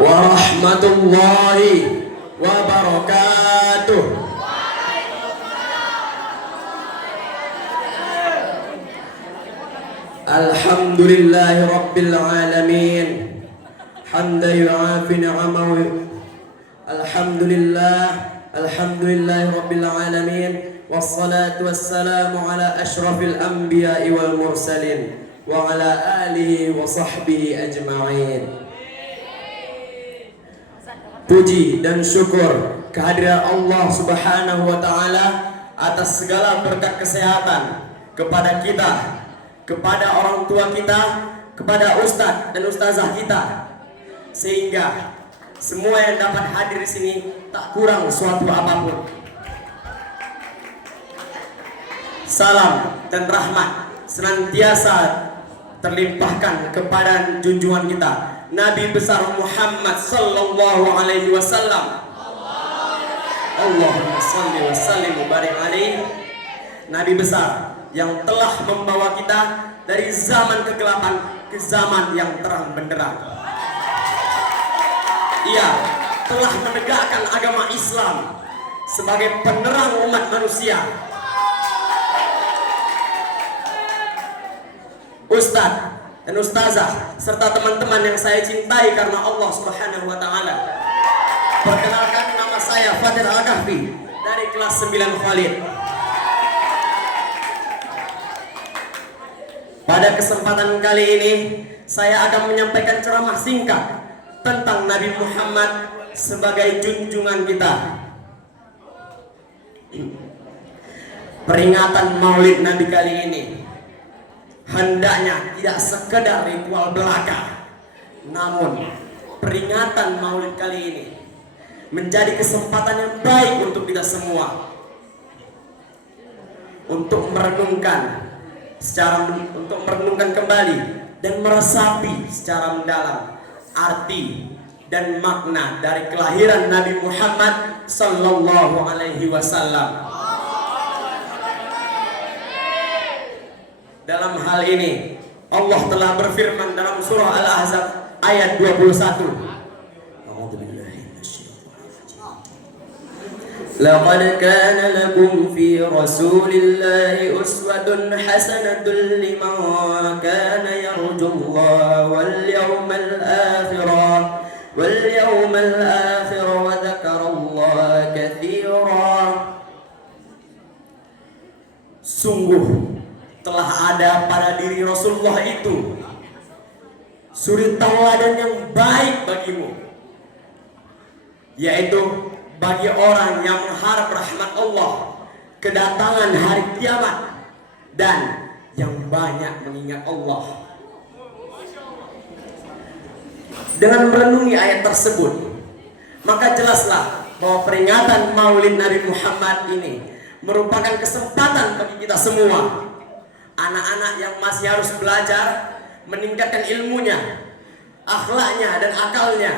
warahmatullahi wabarakatuh. Alhamdulillahi rabbil alamin, hamdan yu'afi ni'amahu. Alhamdulillahi rabbil alamin, wassalatu wassalamu ala asyrafil anbiya'i wal mursalin wa ala alihi wa sahbihi ajma'in. Puji dan syukur kehadiran Allah Subhanahu wa Ta'ala atas segala berkat kesehatan kepada kita, kepada orang tua kita, kepada ustadz dan ustazah kita, sehingga semua yang dapat hadir di sini tak kurang suatu apapun. Salam dan rahmat senantiasa terlimpahkan kepada junjungan kita Nabi besar Muhammad sallallahu alaihi wasallam. Allahumma shalli wa sallim wa barik alaihi. Nabi besar yang telah membawa kita dari zaman kegelapan ke zaman yang terang benderang. Ia telah menegakkan agama Islam sebagai penerang umat manusia. Ustadz dan ustazah serta teman-teman yang saya cintai karena Allah Subhanahu wa Ta'ala, perkenalkan, nama saya Fadil Al-Kahfi dari kelas 9 Khalid. Pada kesempatan kali ini saya akan menyampaikan ceramah singkat tentang Nabi Muhammad sebagai junjungan kita. Peringatan Maulid Nabi kali ini hendaknya tidak sekedar ritual belaka, namun peringatan Maulid kali ini menjadi kesempatan yang baik untuk kita semua untuk merenungkan kembali dan meresapi secara mendalam arti dan makna dari kelahiran Nabi Muhammad sallallahu alaihi wasallam. Dalam hal ini Allah telah berfirman dalam surah Al-Ahzab ayat 21. Laqad kana lakum fi Rasulillahi uswatun hasanatun liman kana yarjullaha wal yawmal akhir wa dzakarallaha katsiran. Sungguh telah ada pada diri Rasulullah itu suri tauladan yang baik bagimu, yaitu bagi orang yang mengharap rahmat Allah, kedatangan hari kiamat, dan yang banyak mengingat Allah. Dengan merenungi ayat tersebut, maka jelaslah bahwa peringatan Maulid Nabi Muhammad ini merupakan kesempatan bagi kita semua, anak-anak yang masih harus belajar, meningkatkan ilmunya, akhlaknya dan akalnya,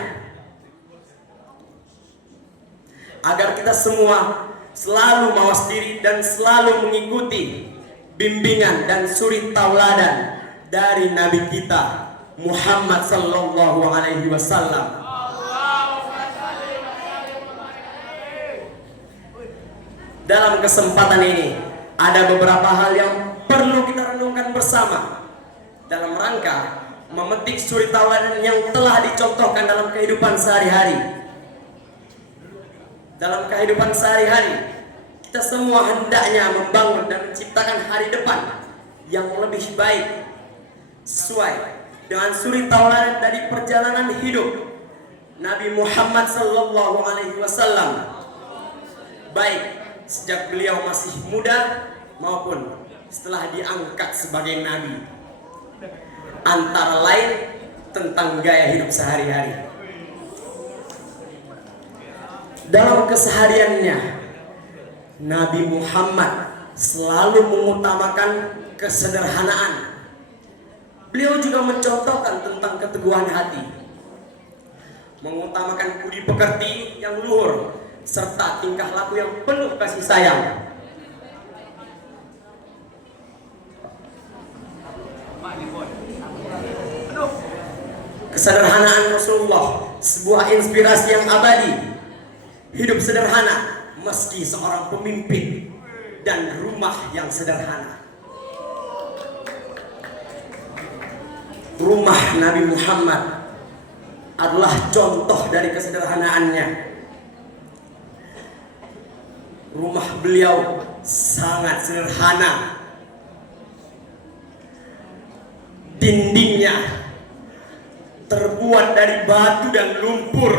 agar kita semua selalu mawas diri dan selalu mengikuti bimbingan dan suri tauladan dari Nabi kita Muhammad sallallahu alaihi wasallam. Dalam kesempatan ini ada beberapa hal yang perlu kita renungkan bersama dalam rangka memetik suri tauladan yang telah dicontohkan dalam kehidupan sehari-hari. Dalam kehidupan sehari-hari, kita semua hendaknya membangun dan menciptakan hari depan yang lebih baik sesuai dengan suri tauladan dari perjalanan hidup Nabi Muhammad sallallahu alaihi wasallam, baik sejak beliau masih muda maupun setelah diangkat sebagai nabi. Antara lain tentang gaya hidup sehari-hari. Dalam kesehariannya, Nabi Muhammad selalu mengutamakan kesederhanaan. Beliau juga mencontohkan tentang keteguhan hati, mengutamakan budi pekerti yang luhur, serta tingkah laku yang penuh kasih sayang. Kesederhanaan Rasulullah sebuah inspirasi yang abadi. Hidup sederhana meski seorang pemimpin, dan rumah yang sederhana. Rumah Nabi Muhammad adalah contoh dari kesederhanaannya. Rumah beliau sangat sederhana. Dindingnya terbuat dari batu dan lumpur.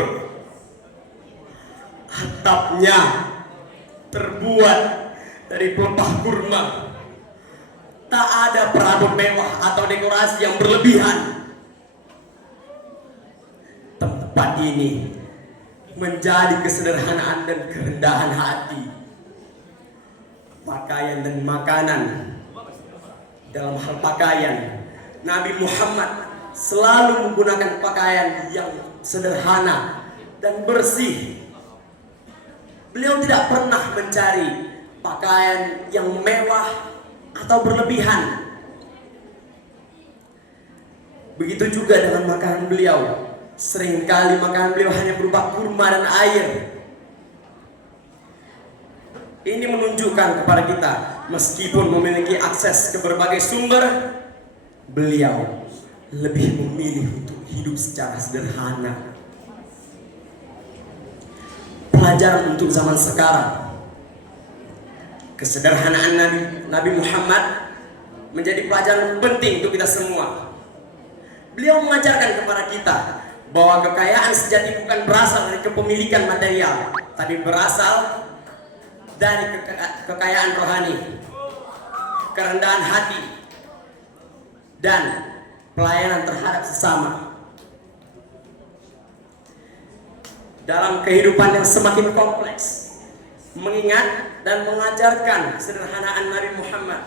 Atapnya terbuat dari pelepah kurma. Tak ada perabot mewah atau dekorasi yang berlebihan. Tempat ini menjadi kesederhanaan dan kerendahan hati. Pakaian dan makanan. Dalam hal pakaian, Nabi Muhammad selalu menggunakan pakaian yang sederhana dan bersih. Beliau tidak pernah mencari pakaian yang mewah atau berlebihan. Begitu juga dengan makanan beliau. Seringkali makanan beliau hanya berupa kurma dan air. Ini menunjukkan kepada kita, meskipun memiliki akses ke berbagai sumber, beliau lebih memilih untuk hidup secara sederhana. Pelajaran untuk zaman sekarang. Kesederhanaan Nabi Muhammad menjadi pelajaran penting untuk kita semua. Beliau mengajarkan kepada kita bahwa kekayaan sejati bukan berasal dari kepemilikan material, tapi berasal dari kekayaan rohani, kerendahan hati, dan pelayanan terhadap sesama. Dalam kehidupan yang semakin kompleks, mengingat dan mengajarkan kesederhanaan Nabi Muhammad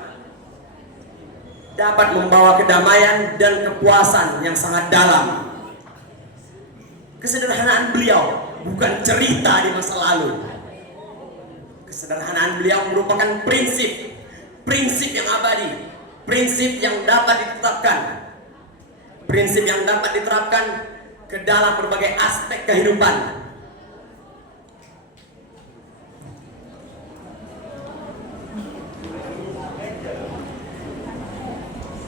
dapat membawa kedamaian dan kepuasan yang sangat dalam. Kesederhanaan beliau bukan cerita di masa lalu. Kesederhanaan beliau merupakan prinsip yang abadi, prinsip yang dapat diterapkan ke dalam berbagai aspek kehidupan.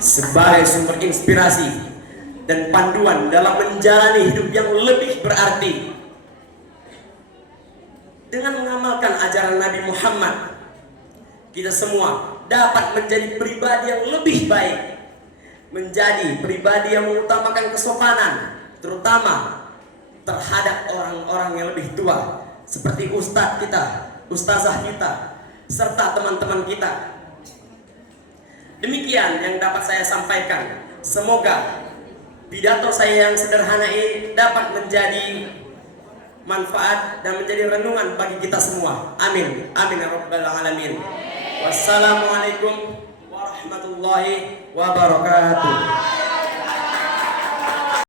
Sebagai sumber inspirasi dan panduan dalam menjalani hidup yang lebih berarti. Dengan mengamalkan ajaran Nabi Muhammad, kita semua dapat menjadi pribadi yang lebih baik, menjadi pribadi yang mengutamakan kesopanan, terutama terhadap orang-orang yang lebih tua, seperti ustadz kita, ustazah kita, serta teman-teman kita. Demikian yang dapat saya sampaikan. Semoga pidato saya yang sederhana ini dapat menjadi manfaat dan menjadi renungan bagi kita semua. Amin. Amin ya rabbal alamin. Wassalamualaikum warahmatullahi wabarakatuh.